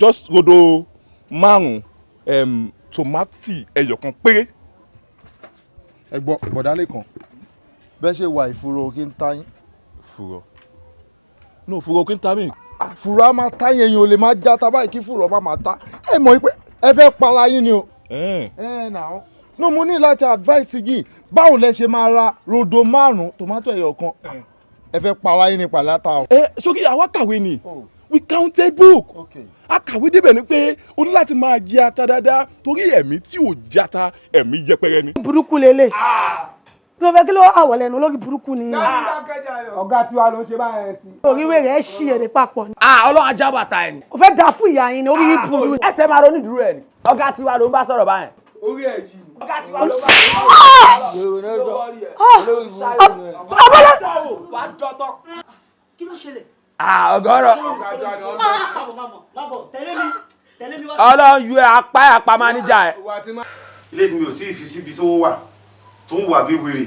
just rodo márùn tomati ẹyọ kan péré. ẹ gbọ́ bọ̀dálẹ̀ kan bẹ́ẹ̀ ṣe wà ìfúró kí n ta yín. fùrọ̀ no fùrọ̀ kí n ta mí. fùrọ̀ á máa ta yẹn yẹn ò lè máa já ta báyìí kí fùrọ̀ bá máa ta ẹ mọ̀ pé ẹ fẹ́ para yín ni o. Náà no mo ní láti advice yìí báwo lẹ ṣe máa ra rodo márùn tomato ẹyọ kan ẹ fẹ́ para yín ní pàlátà o. sókè àwa kàwé ni we counted book akàwé débẹ̀ ni pé o ní láti máa jẹ ata dáadáa torí ẹ̀mí tí ò jata ẹ̀mí yẹpẹrẹ ni. burúkú lélẹ̀ kí ló fẹ́ kí ló àwọ̀ lẹ́nu lórí burúkú ni. ọ̀gá tiwa ló ń ṣe báyẹn sí. oríwé rẹ̀ ṣí èrè papọ̀ ni. ọlọ́run ajá bàtà ẹ̀ ni. kò fẹ́ dà fún ìyá yín ni orí yín burú. ẹsẹ̀ máa ronú ìdúró ẹ̀ ni. ọ̀gá tiwa ló ń bá sọ̀rọ̀ báyẹn. orí ẹ̀ yìí. ọ̀gá tiwa ló ń bá sọ̀rọ̀. kí ló ṣẹlẹ̀. ọgọ́rọ̀. ọlọ́run yú ẹ apá máa níjà ẹ. ilé tí mi ò tí ì fi síbi tó wà tó ń wà bí wèrè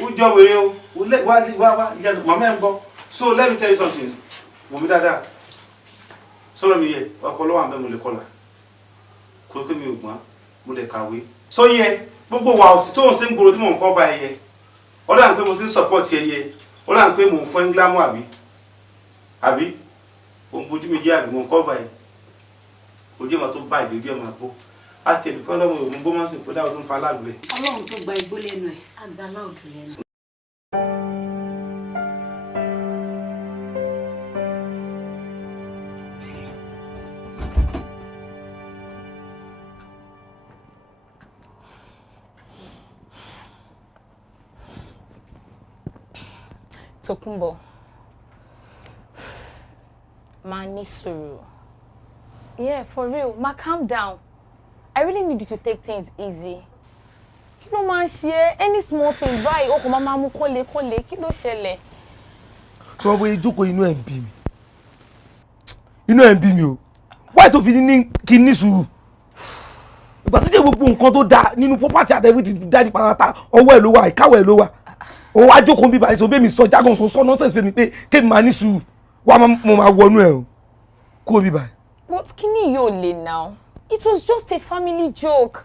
ó jọ wèrè o wá màmá ẹ̀ ń bọ̀. So let me tell you something wò mí dáadáa sọ̀rọ̀ mi yẹ ọkọ lọ́wọ́ àbẹ́ mo lè kọlà kó pé mi ò gbọ́n mo lè kàwé. So yẹ gbogbo wa òsì tó ń ṣe ń gbòòrò tí mò ń kọ́ bá ẹ yẹ ó dà ń pé mo sì ń support ẹ yẹ ó dà ń pé mò ń fún ẹ ń gílámù àbí òun bójú mi jẹ́ àbí mò ń kọ́ bá ẹ ojú ẹ̀ máa tó bá ìdí ojú ẹ̀ máa bó àti ẹ̀bí kan lọ́mọ òun bó máa ń sìn pé dáwọ́ tó ń fa aláàbò rẹ̀. Ọlọ́run tó gba igbó lẹ́nu ẹ̀ àgbà láòdù lẹ́nu. Tokunbo, ma ní sùúrù. Yeah, for real, ma calm down. I really need you to take things easy. Kí ló máa ń ṣe any small thing báyìí ó kò máa mú kọ́lé kí ló ṣẹlẹ̀? Tí wọ́n bóyá jókòó inú ẹ̀ ń bí mi. Inú ẹ̀ ń bí mi o. Why tó fi ní kí ní sùúrù? Ìgbà tó jẹ́ gbogbo nǹkan tó dáa nínú property àtẹ̀wé ti dájú pàtàkì ọwọ́ ẹ̀ ló wà ìkáwọ́ ẹ̀ ló wà. Ó wá jókòó bí báyìí sọ bẹ́ẹ̀ mi sọ jágàn sọ nonsense fẹ́ mi pé kémi máa ní sùúrù wá mo máa wọnú ẹ̀ o. Kó bí báyìí. But kíni yóò le now? It was just a family joke.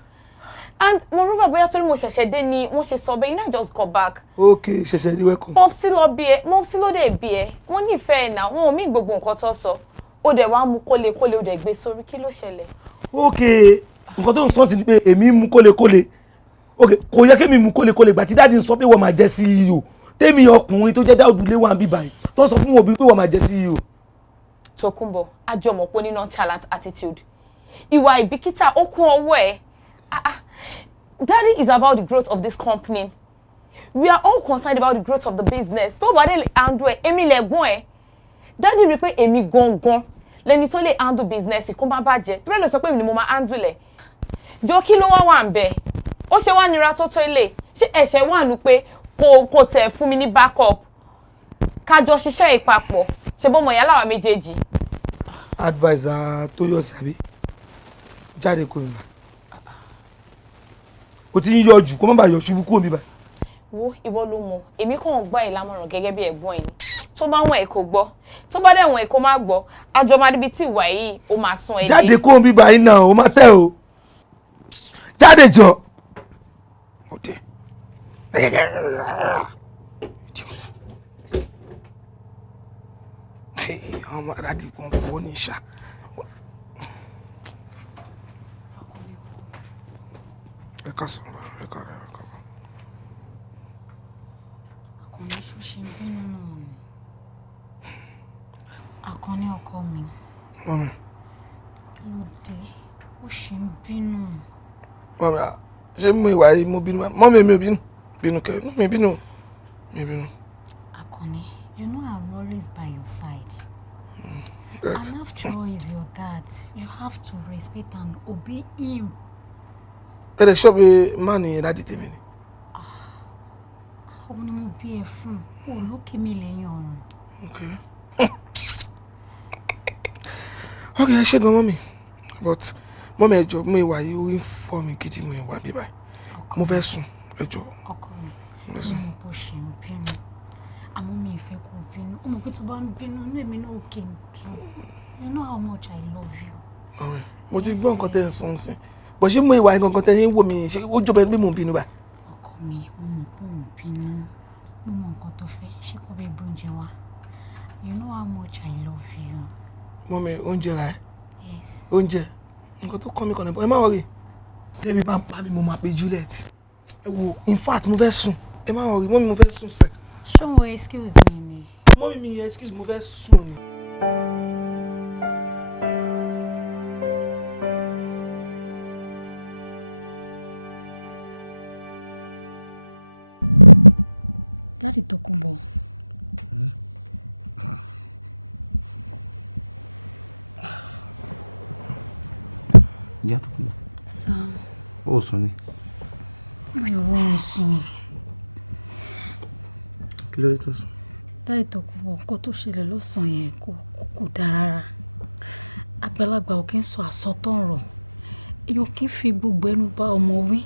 And moreover, bóyá torí mo ṣẹ̀ṣẹ̀ dé ni wọ́n ṣe sọ bẹ́ẹ̀, you know, I just got back. Okay, ṣẹ̀ṣẹ̀ dé welcome. Mọ̀psí lọ bí ẹ, mọ̀psí ló dé bí ẹ. Wọ́n nífẹ̀ẹ́ ẹ̀ náà, wọn ò mí gbogbo nǹkan tó sọ. Ó dẹ̀ wá mú kólé ó dẹ̀ gbé sórí, kí ló ṣẹlẹ̀? Okay, nǹkan tó ń sọ sí ni pé èmi mú kólé. Okay, kò yẹ kémi mú kólé gbà tí dáàdi ń sọ pé wọ́n máa jẹ́ CEO. Tèmi ọkùnrin tó jẹ́ Dáúdù lé wà ń bí báyìí tó sọ fún òbí pé wọ́n máa jẹ́ CEO. Tokunbo, àjọmọ̀pọ̀ ní nonchalant attitude. Ìwà ìbìkítà ó kún ọwọ́ ẹ̀. Daddy is about the growth of this company. We are all concerned about the growth of the business. Tó bá dé lè handle ẹ̀, èmi lẹ̀gbọ́n ẹ̀. Daddy rí pé èmi gangan lẹni tó lè handle business kó má bàjẹ́. Tó bẹ́ẹ̀ lọ sọ pé èmi ni mo máa handle ẹ̀. Jọ kí ló wà ń bẹ̀? Ó ṣe wá nira tó ilé. Ṣé ẹ̀ṣẹ̀ wà nù pé kò tẹ̀ fún mi ní backup? Ká jọ ṣiṣẹ́ ìpapọ̀. Ṣé bọ́ mọ̀ ìyá láwa méjèèjì? Advisor tó yọ sí àbí? Jáde kò ní. O ti ń yọ jù kó má bàa yọ ṣubú kúrò bíbá. Wo ìwọ ló mọ̀, èmi kàn gbà ẹ́ lámọ̀ràn gẹ́gẹ́ bí ẹ̀gbọ́n ẹ̀ ni. Tó bá wọn ẹ̀ kò gbọ́, tó bá dẹ̀ wọn ẹ̀ kò má gbọ́, àjọ máa níbi tí ìwà yìí ó máa sún ẹ dé. Jáde kó bíbá yìí náà, ó máa tẹ̀ o. Jáde jọ. Ọdẹ. Ọmọ àdàdì kan fọ́ ní ìṣá. Ẹ ká sọ̀rọ̀, ẹ ká rẹ̀, ẹ ká bọ̀. Àkànní ṣó ṣe ń bínú náà ni. Àkànní ọkọ mi. Mọ́mi. Kí ló dé? Ó ṣe ń bínú. Mọ́mi, ṣé mo ìwà yìí mo bínú? Mọ́mi mi ò bínú. Bínú kẹ́, mi bínú. Mi bínú. Àkànní, you know I'm always by your side. Yes. And after all, he's your dad. You have to respect and obey him. Ẹ lè ṣọ́ pé máa ní láti tèmi ni. Òun ni mo bí ẹ fún. Ó lókè mi lẹ́yìn ọ̀run. Okay. Okay, ẹ ṣé gan mọ́mi. But mọ́mi ẹ jọ̀ọ́ mo ìwà yìí ó ń fọ́ mi gidi mo ìwà bí báyìí. Mo fẹ́ sùn, ẹ jọ̀ọ́. Ọkọ mi, mo mọ̀ bó ṣe ń bínú. Àmọ́ mi ìfẹ́ kò bínú. Ó mọ̀ pé tó bá ń bínú, inú èmi náà kì í dùn. You know how much I love you. Ọ̀rẹ́, mo ti gbọ́ nǹkan tẹ́ ń sọ nsìn. Bó ṣe mú ìwà gangan tẹ́ ń wò mí ṣe ó jọ bẹ́ẹ̀ pé mò ń bínú bá. Ọkọ mi, mo mọ̀ pé ò ń bínú. Mo mọ nǹkan tó fẹ́. Ṣé kò bẹ́ẹ̀ gbóúnjẹ wá? You know how much I love you. Mọ́mi, oúnjẹ ra ẹ́. Yes. Oúnjẹ. Nǹkan tó kọ́ mi kan nìbọn. Ẹ má wọrí. Tẹ́mi bá ń pa mi, mo máa pe Juliet. Ẹ wo, in fact, mo fẹ́ sùn. Ẹ má wọrí, mọ́mi mo fẹ́ sùn sẹ́. Ṣé o excuse me ni? Mọ́mi mi excuse mo fẹ́ sùn ni. Daddy Tokunbo. Ìyá Tokunbo. Sam. Ó sùn ni. Mi ò rọrùn sùn. Kí ló dé tó sùn? Daddy Tokunbo, nǹkan tó ṣẹlẹ̀ lọ́sàn-án yẹn kò dáa rárá. Àgbàlagbà ò kí ń sọ àsọtọ̀ ọ̀rọ̀. Èèyàn kì í fi gbogbo ẹnu bá ọmọ wí.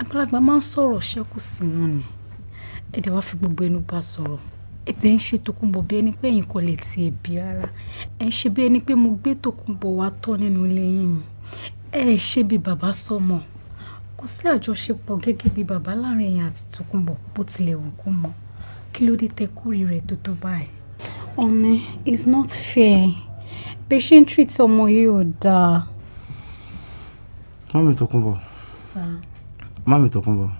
Àgbàlagbà máa ń sọ̀rọ̀ ṣẹ́kù sínú ni. Ẹ̀dẹ̀ wá fi gbogbo ẹnu bá sọ̀rọ̀. Ẹ̀dẹ̀ ń ṣe Tokunbo bí ẹni pé ẹ̀yin kò lè ti ẹ̀bi rárá. Ẹ̀ ń ṣe bí ẹni pé mo gbé Tokunbo wá tọ́ nínú ilé yín. Ẹ̀ ṣe bí bàbá sọmọ. Kò sí àjọṣepọ̀ gẹ́gẹ́ bí bàbá láàrin ẹ̀yin àti Tokunbo bó tilẹ̀ wù kó mọ̀. Kí ló dé tẹ́ kórìí rẹ̀ tó báyìí? Ọ̀nẹ́, it's not fair. Bẹ́ẹ̀ ṣe ń treat ọmọ yìí ò dáa. Mami Tokunbo. Sá. Mami Tokunbo.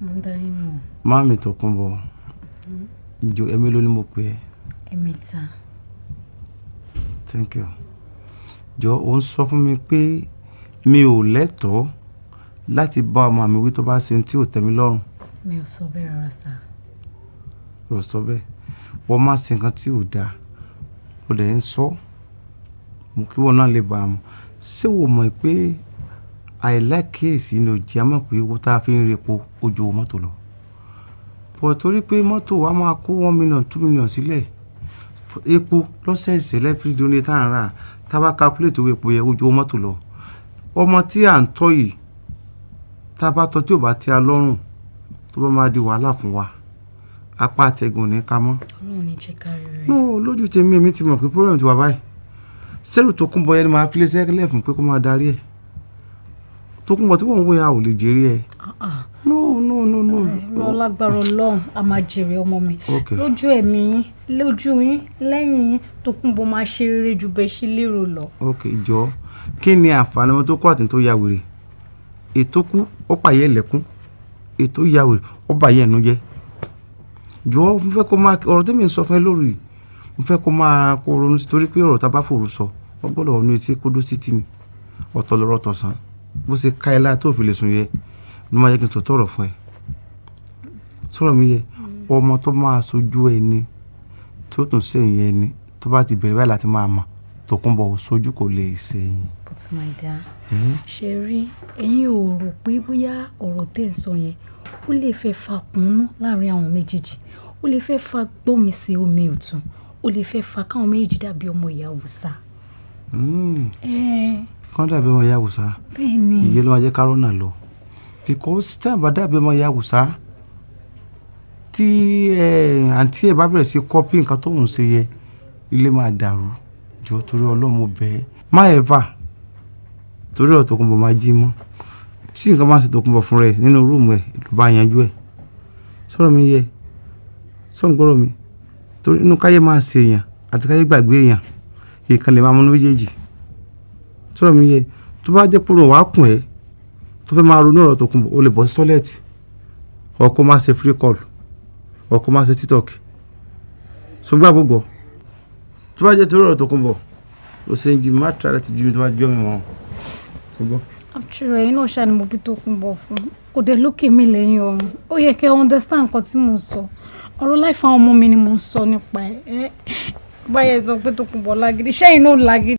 Mo ń dá yín mọ̀. Mami Tokunbo. Jọ̀ọ́ ẹ̀mí ló ní mo pè é. Ẹ̀mẹ́ta. Thank you. Jọ̀ọ́ ó ń sọ fún mi pé mi ò lẹ́tọ̀ọ́ láti bá ọmọ mi wí tó bá ṣe tí ò tẹ́ mi lọ́rùn. Mi ò sọ bẹ́ẹ̀ rárá sá. Ó sọ bẹ́ẹ̀. Wọ́n máa ṣe nǹkan tí ò dáa. Ó dẹ̀ ń sọ. Mo kí wọ́n náà lè bá a mọ̀. Ṣé wo mọ̀ pé àìlákíyèsí ni ò jẹ́ mọ̀ pé owó tá a fi ń repo ó ju mọ́tò lọ. Pọ̀ torí pé mọ́tò wa máa kó 1 million 2 million sílẹ̀. Epo lọ́sẹ̀ẹ̀sẹ̀ lẹ́fírí dúró ní tá à ń rà. Tá a bá calculate owó epo yẹ ó ju mọ́tò lọ. Ọmọ tí à ń tọ́ yìí tá a bá tọ́ tí ò bá tẹ́ a lọ́rùn tó bá máa di wàhálà fún wa. Apá àtẹ̀gùn ní ká mọ́. Ọlọ́run ní jẹ́ ká rí rẹ̀. No, lójú tèmi èmi ti mọ̀ pé problem ti wà báyìí. Sẹ́rù Tokunbo yẹn ni máa fi lé sẹ́kẹ́lẹ̀ fún pé kó máa darí ẹ̀. Tokunbo tí wọ́n ń wé a ò lè jèrè ẹ̀. No. Lọ lágbára Ọlọ́run a máa jèrè ọmọ mi. Lójú ẹ̀mí yín, lójú yín, lẹ́yìn yín, Tokunbo máa ṣe rere ju bẹ́ẹ̀ ṣe lérò lọ. Ok, jọ kí ni àǹfààní ọmọ tó kọ́ àti tó ya wèrè? Ètò kú ó pààyẹ́ ẹ̀lẹ́kún. Ètò ya wèrè ó bàyẹ́ ẹ̀nu jẹ́. Jọ mo fẹ́ kó máa ọ̀rọ̀ tẹ́mi ń sọ fún ẹ lórí. Mo fẹ́ kó máa kó ronú sí torí pé ọ̀rọ̀ tá a bá fòrò sọ wọ́n gbọ́dọ̀ ọ̀nà etí kó dó títí ni. Ọ̀tọ̀ lọ́rọ̀ tọ̀sán. Bó ṣe ká ẹ láì tó fi lè sùn yẹ ló máa yẹ kí n tòótọ́ ọ̀rọ̀ fún ẹ. Sọ̀rọ̀ mi yẹ ọmọ tó máa sojú ẹni tó tún sẹ́yìn ẹni tó bá ti bẹ̀rẹ̀ báyìí láti máa mọ̀ Tokunbo ò sojú kò lè sẹ́yìn. But my dear, ṣe rí ẹ̀yin ò rò pé bóyá ọ̀rọ̀ tẹ́ ń sọ yẹn ó lè fẹ́ fa kùnnú láàrin àwọn méjèèjì, ó lè fẹ́ fa gbọ́mi sí omi ọ̀tún, ó lè fẹ́ fa káwọn méjèèjì dàbí ọmọ ìyá Hausa. Kán dàbí ọmọ ìyá Hausa. Bẹ́ẹ̀ni. Ìyẹn ló máa jẹ́ kárọ́nà lọ. Because tí àbá dàbí ọmọ ìyá Hausa tí àǹtí ẹ̀ bá bẹ̀rẹ̀ sí kọ́pì nǹkan tó ń ṣe yẹ ilé máa dàrú. Jọ torí Ọlọ́run mo bẹ̀ ẹ́ má ẹ̀fà torí ọ̀rọ̀ Tokunbo máa jí mọ́. Tí nǹkan máa ṣe Tokunbo fún rẹ̀ nínú rúùmù ẹ̀ ló bá yanjú ẹ̀. Sọ̀rọ̀ mi yẹ sọ̀gbọ́rọ̀ mi torí inú káyé máa ṣe èèyàn àti káyé gbàgbé èèyàn èèkan lè máa mú méjèèjì. Sọ̀rọ̀ mi yẹ tó bá jẹ́ pòrò wàá kùn ẹ́ tó fẹ́ máa ronú ọ̀rọ̀ Tokunbo o lè bọ́ sí tọ́lẹ̀tì ọkọ máa ṣe free call ọkọ máa ṣe TikTok ṣùgbọ́n àbúgbọ̀ tó bá jẹ́ torí ọ̀rọ̀ Tokunbo ló ṣe ń jí má try láti ju mi tó bá jọ́ mi mọ́ ṣùgbọ́n. Àbúrò ẹ̀yin náà ṣáà ni mo bí Tokunbo fún kò dé lókè mi lẹ́yìn ọ̀run ó yẹ kẹ́ understand nǹkan tí mo sọ ọ̀rọ̀ láìfà ọmọ mi ni mo ń sọ nípa ẹ̀ báyẹn sọ pé Tokunbo lágídí ṣẹ́yìn náà lágídí.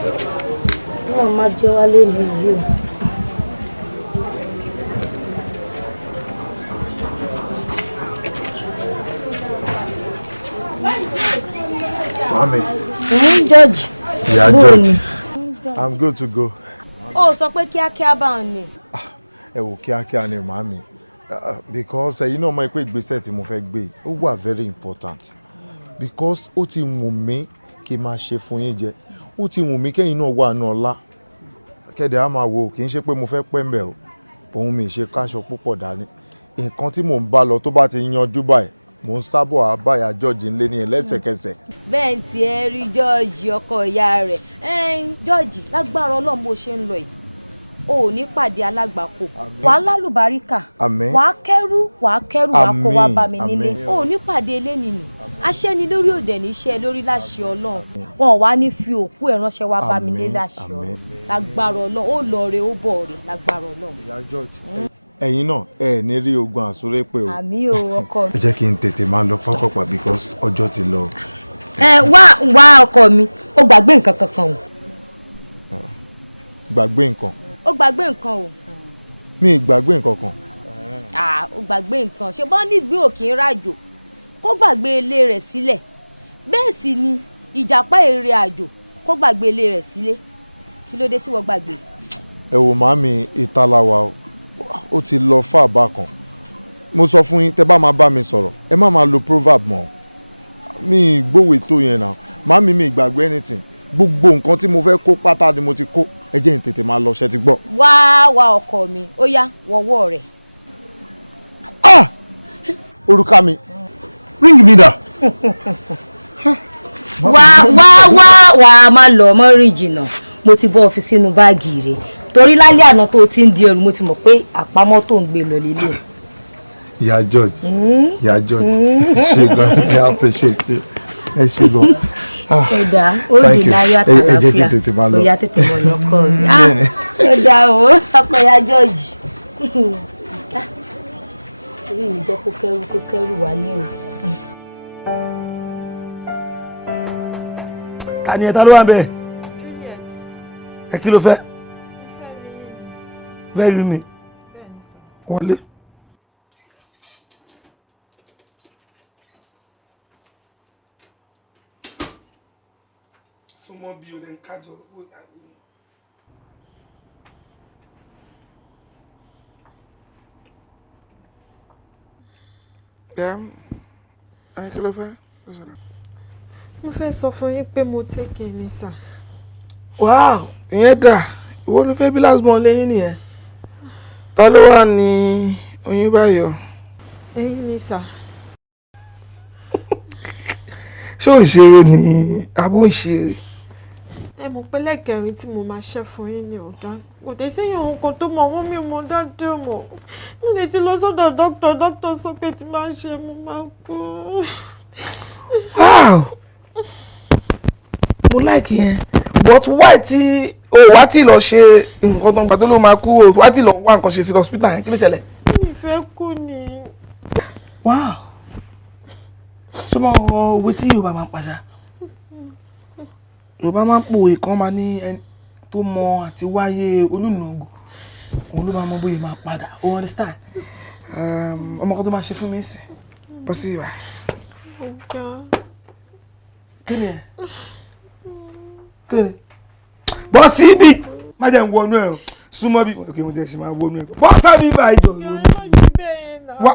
Wọ́n máa jẹ́ wá lé mi yìí o. Mami. George. Yeah, George. I'm good to go. Ó sọ pé kíákíá bá òun ni. Ẹ wò kíákíá ni màmí. Because you know my pé ìgbésẹ̀ tí mo fẹ́ gbé ó wà very important. Because ó ti wù mí kí n máa ṣe fún yín jẹ. Ó ti wù mí kẹ́yìn náà wà ní ọlá. Kẹ́dẹ̀ á máa wò kì í ṣe pé mo fẹ́ pẹ́ mbẹ̀ o. Òun mi ṣe káṣọ púpọ̀ dání. Nǹkan tí mò ń bá lọ tó bá ti yanjú báyìí mo ń sábọ̀ àbáyà George ńlé ní ẹlẹ́sẹ̀kẹsẹ̀. Bẹ́ẹ̀ tí ẹ rí George ọkọ ìyá rẹ̀. George lágbára Ọlọ́run bó ṣe ń lọ yìí. O ò ní pàdé alágbàkó. Wà á lálùbáríkà. Wà á kẹ́rù wà á kó wá bá mi nílé. O ò ní pàdé eléni nì. Aṣẹ́ni lórí òdẹ̀ ní iṣẹ́ lórí láṣẹ Ọlọ́run. Wọn ò wá ní fi òkú ẹ̀ ránṣẹ́ wá bá mi nílé láṣẹ Ọlọ́run. Lágbára Ọlọ́run ó lọ re ó bọ̀ re lágbára Ọlọ́run. Ìyá George. Ẹ̀yin náà ẹ ní rí ogun àsúré pé o. Àmì o ọkọ mi. Ẹ jẹ́ kí n tètè máa lọ pápápá because ọjọ́ ti lọ. Wá ọkọ mi ó gbàgbé nǹkan kankan o. Gbàgbé nǹkan. Ó gbàgbé nǹkan o. Mi gbàgbé nǹkan kan. Ó gbàgbé nǹkan ṣe bọ́n nígbín òkè rájò kó gbàgbé ilé rẹ̀ sílẹ̀ bẹ́ẹ̀ sì ni ìjàpá èrè àjò kó gbàgbé ilé rẹ̀ sílé kí ló dé tí wọ́n gbàgbé. Ẹ wò màmí ìtàláwa o. Ó ti lọ fà bákan. Mo sọ fún yín tẹ́ bá máa bá mi sọ̀rọ̀ ẹ má máa lo proverb mọ́. Mi gbówè tó yẹn náà. Màmí mi gbàgbé anything. Gbogbo nǹkan tí mo fẹ́ kó pátá ni mo ti kó. Ẹ jẹ́ n tètè máa lọ ṣe ti gbọ́. Wá ọkọ mi ó yá wọ́wọ́ rẹ̀. Òrùka mi ring mi dà. wá má lọ mọ́ rìn jìnnà mo ti bọ́ ọ́fíìsì inú báàgì rẹ̀ torí lálẹ́ àná tó ti ń di ẹrù mo ti mọ̀ pé àpamọ́ tó ń gbé lọ lélẹ̀. Ìyá George ṣe gan ni I appreciate you. Ẹ ṣe gan. Ẹ̀dá orílẹ̀ láyọ̀ àtàlàfíà ó yá tètè mọ̀ lọ́kọ mi. Ẹ̀dá o ọkọ ya George. Orí mi jẹ́ kó kẹ́rù wálé o. Ta ni ẹ ta ló wà bẹ́ẹ̀? Ẹ kí ló fẹ́? Fẹ́ rí mi. Wọlé. Súnmọ́ bí o lè ń kájọ. Kí ló fẹ́? Mo fẹ́ sọ fún yín pé mo take ní sà. Wow, ìyẹn dà. Ìwọ ló fẹ́ bí last born lẹ́yìn nìyẹn. Ta ló wà ní oyún báyọ̀? Ẹ̀yin ni sà. Ṣé ò ń ṣeré ni àbó ń ṣeré? Ẹ mọ̀ pé lẹ́kẹ̀rin tí mo máa ṣẹ́ fún yín ni ọ̀gá. Kò dé séyàn ohun kan tó mọ̀ wọ́n mi mọ̀ dáadé mọ̀. Mo lè ti lọ sọ́dọ̀ dókítà sọ pé tí máa ṣe mo máa kú. Wow! Mo like yẹn. But why tí o wá tí lọ ṣe nǹkan tó ń gbà tó ló máa kú o wá tí lọ wá nǹkan ṣe sí hospital yẹn kí ló ṣẹlẹ̀? Mi fẹ́ kú ni. Wow! Ṣé mo wo tí Yorùbá máa ń pàṣà? Yorùbá máa ń pòwe kan máa ní ẹni tó mọ àti wáyé olùnàgò òun ló máa mọ bóyá máa padà. O understand? Ọmọ kan tó máa ṣe fún mi sí bọ́ sí ìwà. Ọ̀gá. Kí ni ẹ? Kí ni? Bọ́ sí ibi! Má jẹ́ ń wọnú ẹ̀ o. Súnmọ́ bí. Ok, mo ti ẹ̀ ṣe máa wọnú ẹ̀. Bọ́ sábì bá ìjọ. Wá.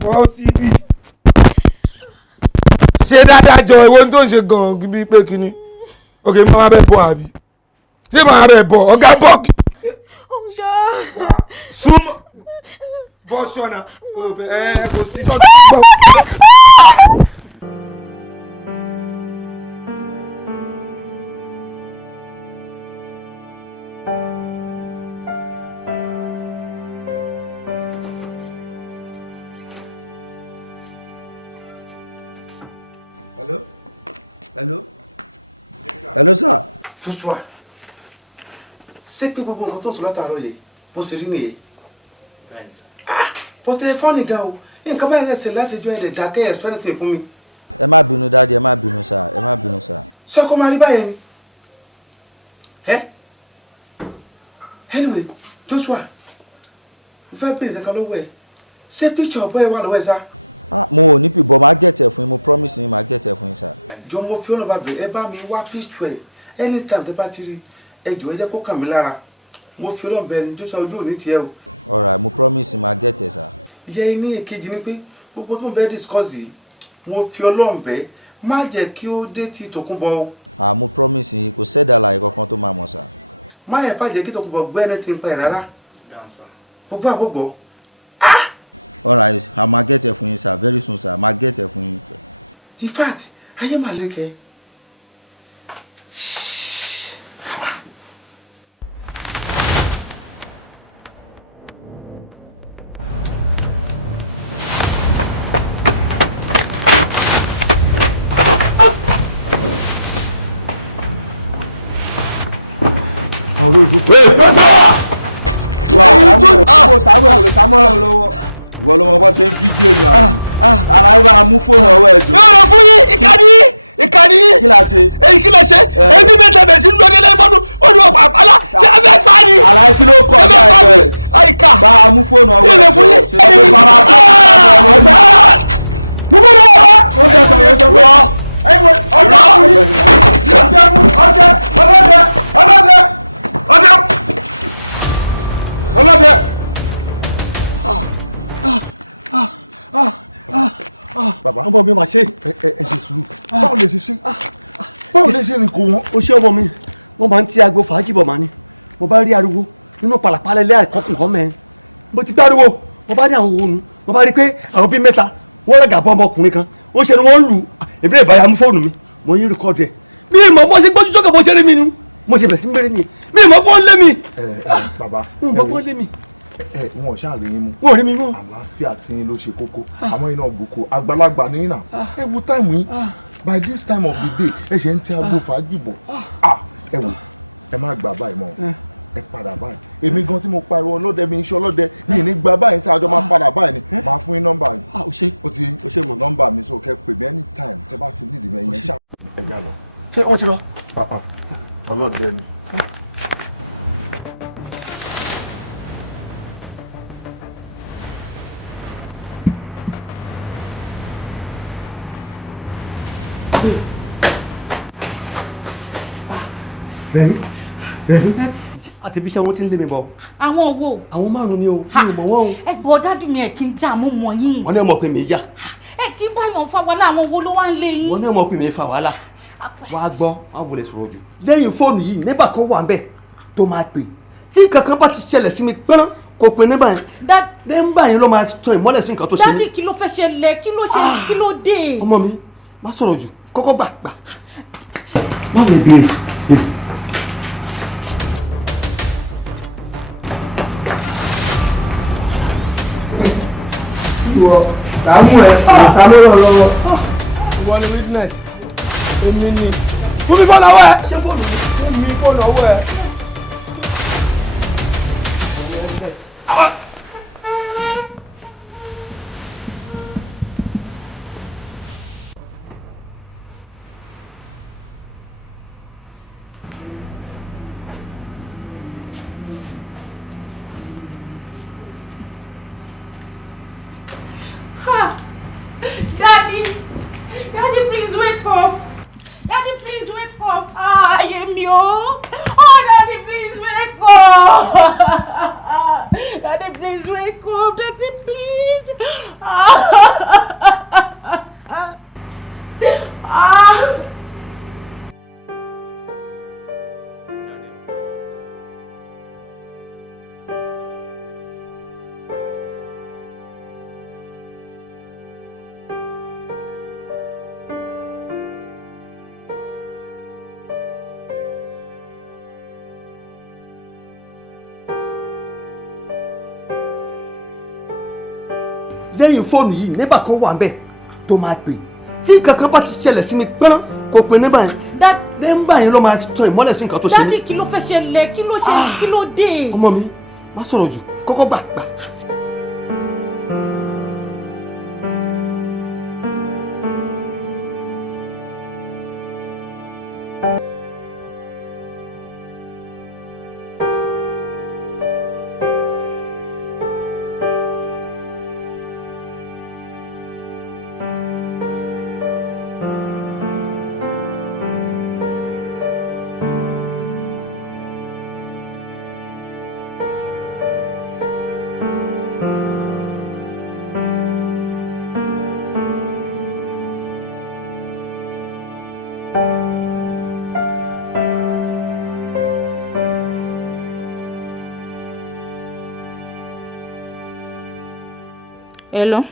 Bọ́ sí ibi. Ṣé dáadáa jọ ìwọ tó ń ṣe gan-an bíi pé kíní? Ok, máa bẹ bọ̀ àbí? Ṣé máa bẹ bọ̀? Ọ̀gá bọ̀. Ọ̀gá. Súnmọ́. Bọ́ ṣọ́nà. Kò sí ṣọ́nà. Hello sir. Fúnṣùwà ṣé pé gbogbo nǹkan tó ń sọ látàárọ̀ yìí bó ṣe rí nìyẹn. Bọ́tẹ́ fọ́ọ̀nì gan o nǹkan báyìí lẹ́sẹ̀ láti jọ ẹ̀dẹ̀ dákẹ́ explain fún mi ẹ má bínú dáàdi, ẹ má bínú sá, ẹ má bínú sá. Ṣé ọkọ máa rí báyẹn ni? Anyway, Joshua, mo fẹ́ bèrè kankan lọ́wọ́ ẹ̀. Ṣé picture ọ̀bọ ẹ wà lọ́wọ́ ẹ sá? Mo ò ní pìbọ̀, máa gẹ̀tẹ̀ fún yín, mo promise yín máa gẹ̀tẹ̀ fún yín sá. Jọ mo fi ọ̀nà bá bẹ̀rẹ̀ ẹ bá mi wá picture ẹ̀ anytime tẹ́ bá ti rí ẹ jọ̀ọ́ ẹ jẹ́ kó kàn mí lára. Mo fi ọ̀nà bẹ̀rẹ̀ ní Joshua ojú òní tiẹ̀ o. Alright, mo promise yín máa gẹ̀tẹ̀ sá. Ìyá ní èkejì ni pé gbogbo tó ń bẹ discuss yìí mo fi Ọlọ́run bẹ̀ má jẹ́ kí ó dé ti Tòkunbọ̀ o. Mo promise yín kò sẹ́dá láì kankan tó máa mọ̀ sá. Má yẹ fàjẹ́ kí Tòkunbọ̀ gbẹ́ ẹni tí ń pa ẹ̀ rárá. Gbogbo àgbọ̀gbọ̀. Alright, I ma get it fún yín sir, very soon sir, ma get it fún yín sir. In fact, ayé mà lékè. Ìwọ ló mọ bá ṣe ń fídíò yàn. Ara ẹ bá mú fóònù ọwọ́ ẹ jọ. Yóò fún yín ìkànnì. Kí la ṣe? Èyí kí la ṣe? Ebi mẹ́ta bẹ̀ sí lórí ilé ìbọnú olú ọ̀pá àpálá ṣe é fẹ́ pa ni. Ara ẹ kí ló kọ́ ọ̀gá ẹ̀ àyíká. Bá a mú fóònù ọwọ́ ẹ jọ. Ilé fún yín. Mú fóònù ọwọ́ ẹ. Ó jẹ́ sọ̀rọ̀ ẹ jọ pé. Ọlọ́dẹ. Bàbá ọmọ mi mà ṣe. Ẹ ṣe sùúrù. Báwo lè ṣe ṣe? Báwo lè ṣe ni kò wọ́n? O ṣé ọmọ mi, wọ́n máa ń tí aago fàájì bọ̀ máa ní. Mo bá rí ariwo nínú pàlàpàlà ilé àkọ́kùn kan mẹ́rin. Mo ti gbáriwo, mo bá rí àwọn òònù, mo bá rí pé àwọn bíi mẹ́ta wọ́n rẹ̀gà bọ́ ọmọkùnrin kan. Ó ṣe ni wọ́n ń lù. Èmi lè báyà mú fóònù mi, mo yín rìkọ́dù ẹ̀. Mi ì mọ̀ bó ṣe gbójú sókè bó ṣe rí mi nu. Mo ṣe bẹ̀rẹ̀ sí bẹ̀rẹ̀ mi. Mi ì mọ̀ bó ń lé mi. Bàbá Mo bó ń lé mi. Wọn ò ṣáà rí yín mú. Wọ́n rí mi mú. Àlàáfíà tí yín ló ṣe kókó. Àmọ́ iná bùkún àgbàlagbà ní ìnà. Ẹ wo táìmù yín. By this time of the day ẹ ṣe ń tí aago fàájì bọ̀. Ẹ wò ẹ má gbà báyìí mọ́. Ẹ padà báyìí. Èmi gan tí mo pariwo ọlọ́dẹ mi iṣẹ́ ọlọ́dẹ mi ì ní gba báyìí sí àjọ máa padà báyìí ni. Màá fún yín nọ́mbà yín. O ṣe. O ti mọ̀ nọ́mbà mi so kẹ́ pè mí anytime tẹ́ bá ti nídìí mẹ́yìn ẹ ṣáà ẹja lọ. Ṣé wọ́n ti lọ? Ọlọ́dẹ ni. Àti bí iṣẹ́ wọn ti ń lé mi bọ̀. Àwọn wo? Àwọn márùn-ún ni o, mi ò mọ̀ wọ́n o. Ẹ gbọ́ dádì mi ẹ̀ kí n já mú mọ̀ yín. Wọ́n ní ọmọ pé mi yá. Ẹ kí n báyọ̀ fa wàhálà àwọn wo ló wá ń lé yín. Wọ́n ní ọmọ pé mi fa wàhálà. Wàá gbọ́, wọ́n wọlé sọ̀rọ̀ jù. Lẹ́yìn fóònù yìí, nígbà kan wà ń bẹ̀ tó máa pè. Tí kankan bá ti ṣẹlẹ̀ sí mi pẹ́rán, kò pè nígbà yẹn. Nígbà yẹn ló máa tọ ìmọ́lẹ̀ sí nǹkan tó ṣe mí. Dádì kí ló fẹ́ ṣẹlẹ̀? Kí ló ṣe? Kí ló dé? Ọmọ mi, má sọ̀rọ̀ jù, kọ́kọ́ gbà. Má wọlé béèrè. Ìwọ sàmú ẹ sàmúlò lọ́wọ́. Ìwọ ni witness. Èmi ni. Fún mi fọ́ọ̀nù ọwọ́ ẹ. Ṣé fóònù mi? Fún mi fóònù ọwọ́ ẹ. Daddy, please wake up. Daddy, please wake up. Ayé mi o. Oh, Daddy, please wake up. Daddy, please wake up. Daddy, please. Lẹ́yìn fóònù yìí, nígbà kan wà ń bẹ̀ tó máa pè. Tí kankan bá ti ṣẹlẹ̀ sí mi pẹ́rán, kò pè nígbà yẹn. Nígbà yẹn ló máa tọ ìmọ́lẹ̀ sí nǹkan tó ṣe mí. Dádì kí ló fẹ́ ṣẹlẹ̀? Kí ló ṣe? Kí ló dé? Ọmọ mi, má sọ̀rọ̀ jù, kọ́kọ́ gbà. Hello.